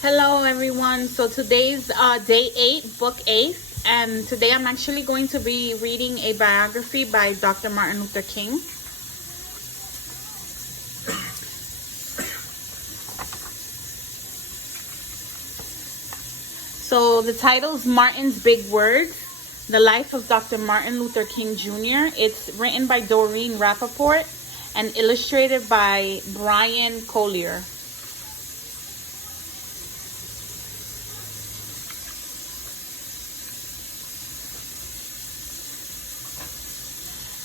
Hello, everyone. So today's day 8, book 8, and today I'm actually going to be reading a biography by Dr. Martin Luther King. So the title is Martin's Big Words, The Life of Dr. Martin Luther King Jr. It's written by Doreen Rappaport and illustrated by Brian Collier.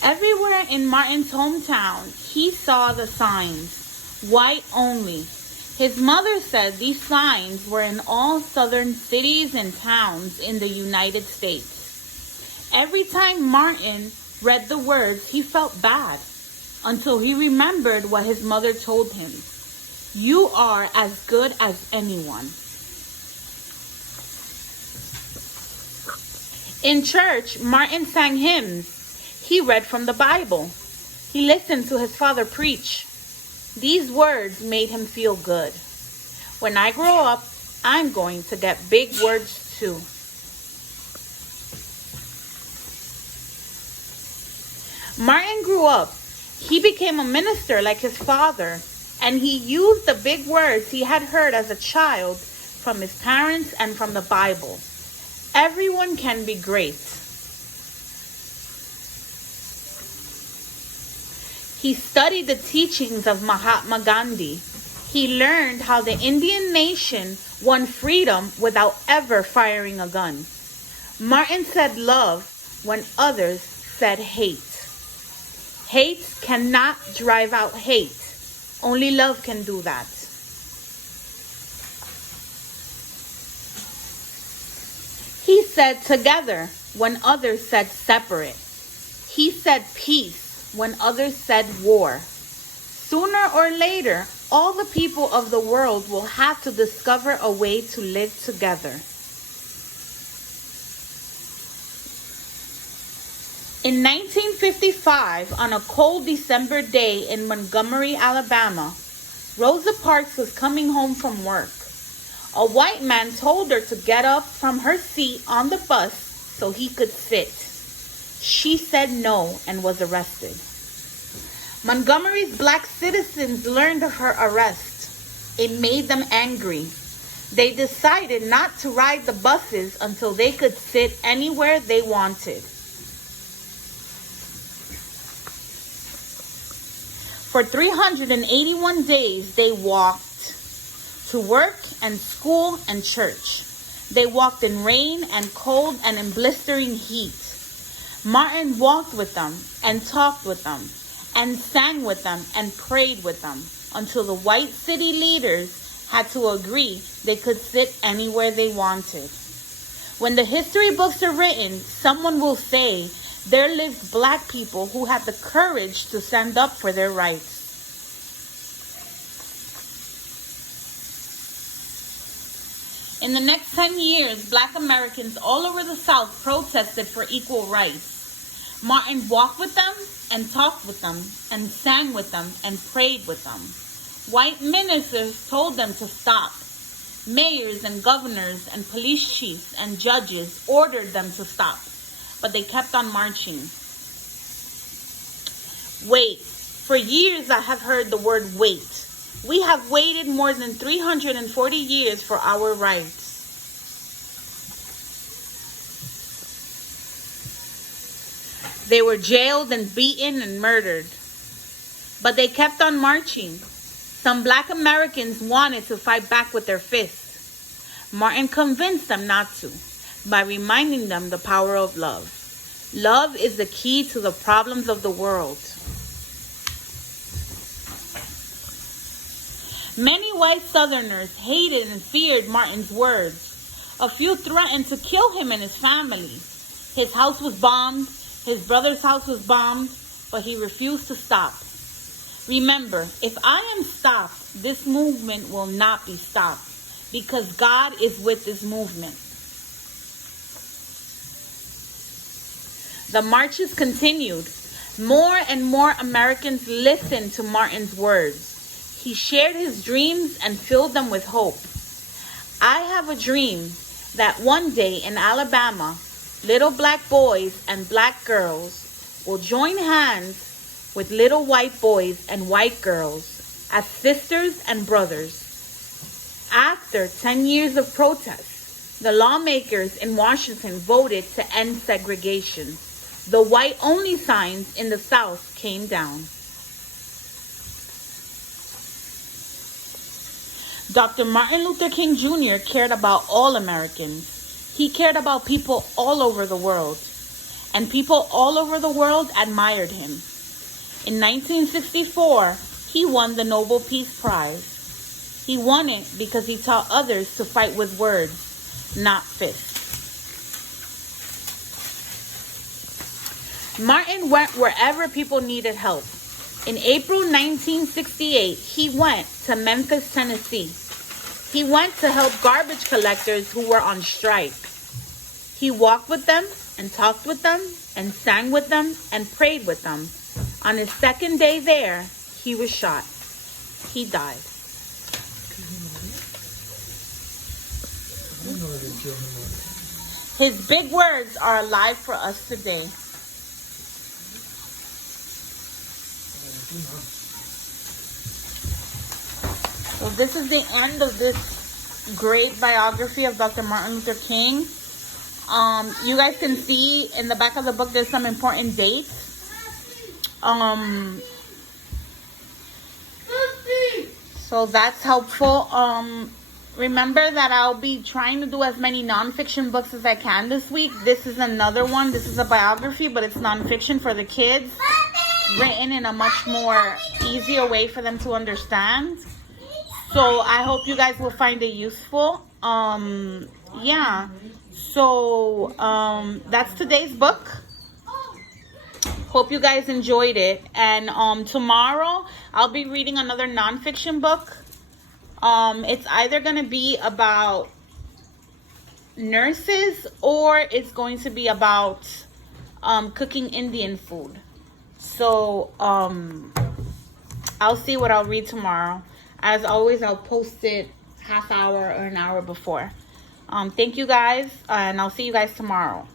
Everywhere in Martin's hometown, he saw the signs, white only. His mother said these signs were in all southern cities and towns in the United States. Every time Martin read the words, he felt bad until he remembered what his mother told him. You are as good as anyone. In church, Martin sang hymns. He read from the Bible. He listened to his father preach. These words made him feel good. When I grow up, I'm going to get big words too. Martin grew up. He became a minister like his father, and he used the big words he had heard as a child from his parents and from the Bible. Everyone can be great. He studied the teachings of Mahatma Gandhi. He learned how the Indian nation won freedom without ever firing a gun. Martin said love when others said hate. Hate cannot drive out hate. Only love can do that. He said together when others said separate. He said peace when others said war. Sooner or later, all the people of the world will have to discover a way to live together. In 1955, on a cold December day in Montgomery, Alabama, Rosa Parks was coming home from work. A white man told her to get up from her seat on the bus so he could sit. She said no and was arrested. Montgomery's black citizens learned of her arrest. It made them angry. They decided not to ride the buses until they could sit anywhere they wanted. For 381 days, they walked to work and school and church. They walked in rain and cold and in blistering heat. Martin walked with them and talked with them and sang with them and prayed with them until the white city leaders had to agree they could sit anywhere they wanted. When the history books are written, someone will say there lived black people who had the courage to stand up for their rights. In the next 10 years, black Americans all over the South protested for equal rights. Martin walked with them and talked with them and sang with them and prayed with them. White ministers told them to stop. Mayors and governors and police chiefs and judges ordered them to stop, but they kept on marching. Wait. For years I have heard the word wait. We have waited more than 340 years for our rights. They were jailed and beaten and murdered. But they kept on marching. Some black Americans wanted to fight back with their fists. Martin convinced them not to by reminding them the power of love. Love is the key to the problems of the world. Many white Southerners hated and feared Martin's words. A few threatened to kill him and his family. His house was bombed. His brother's house was bombed, but he refused to stop. Remember, if I am stopped, this movement will not be stopped, because God is with this movement. The marches continued. More and more Americans listened to Martin's words. He shared his dreams and filled them with hope. I have a dream that one day in Alabama, little black boys and black girls will join hands with little white boys and white girls as sisters and brothers. After 10 years of protests, the lawmakers in Washington voted to end segregation. The white-only signs in the South came down. Dr. Martin Luther King Jr. cared about all Americans. He cared about people all over the world. And people all over the world admired him. In 1964, he won the Nobel Peace Prize. He won it because he taught others to fight with words, not fists. Martin went wherever people needed help. In April 1968, he went to Memphis, Tennessee. He went to help garbage collectors who were on strike. He walked with them and talked with them and sang with them and prayed with them. On his second day there, he was shot. He died. His big words are alive for us today. So this is the end of this great biography of Dr. Martin Luther King. You guys can see in the back of the book there's some important dates. So that's helpful. Remember that I'll be trying to do as many nonfiction books as I can this week. This is another one. This is a biography, but it's nonfiction for the kids, written in a much more easier way for them to understand. So I hope you guys will find it useful. Yeah. So that's today's book. Hope you guys enjoyed it. And tomorrow I'll be reading another nonfiction book. It's either going to be about nurses or it's going to be about cooking Indian food. So I'll see what I'll read tomorrow. As always, I'll post it half hour or an hour before. Thank you guys, and I'll see you guys tomorrow.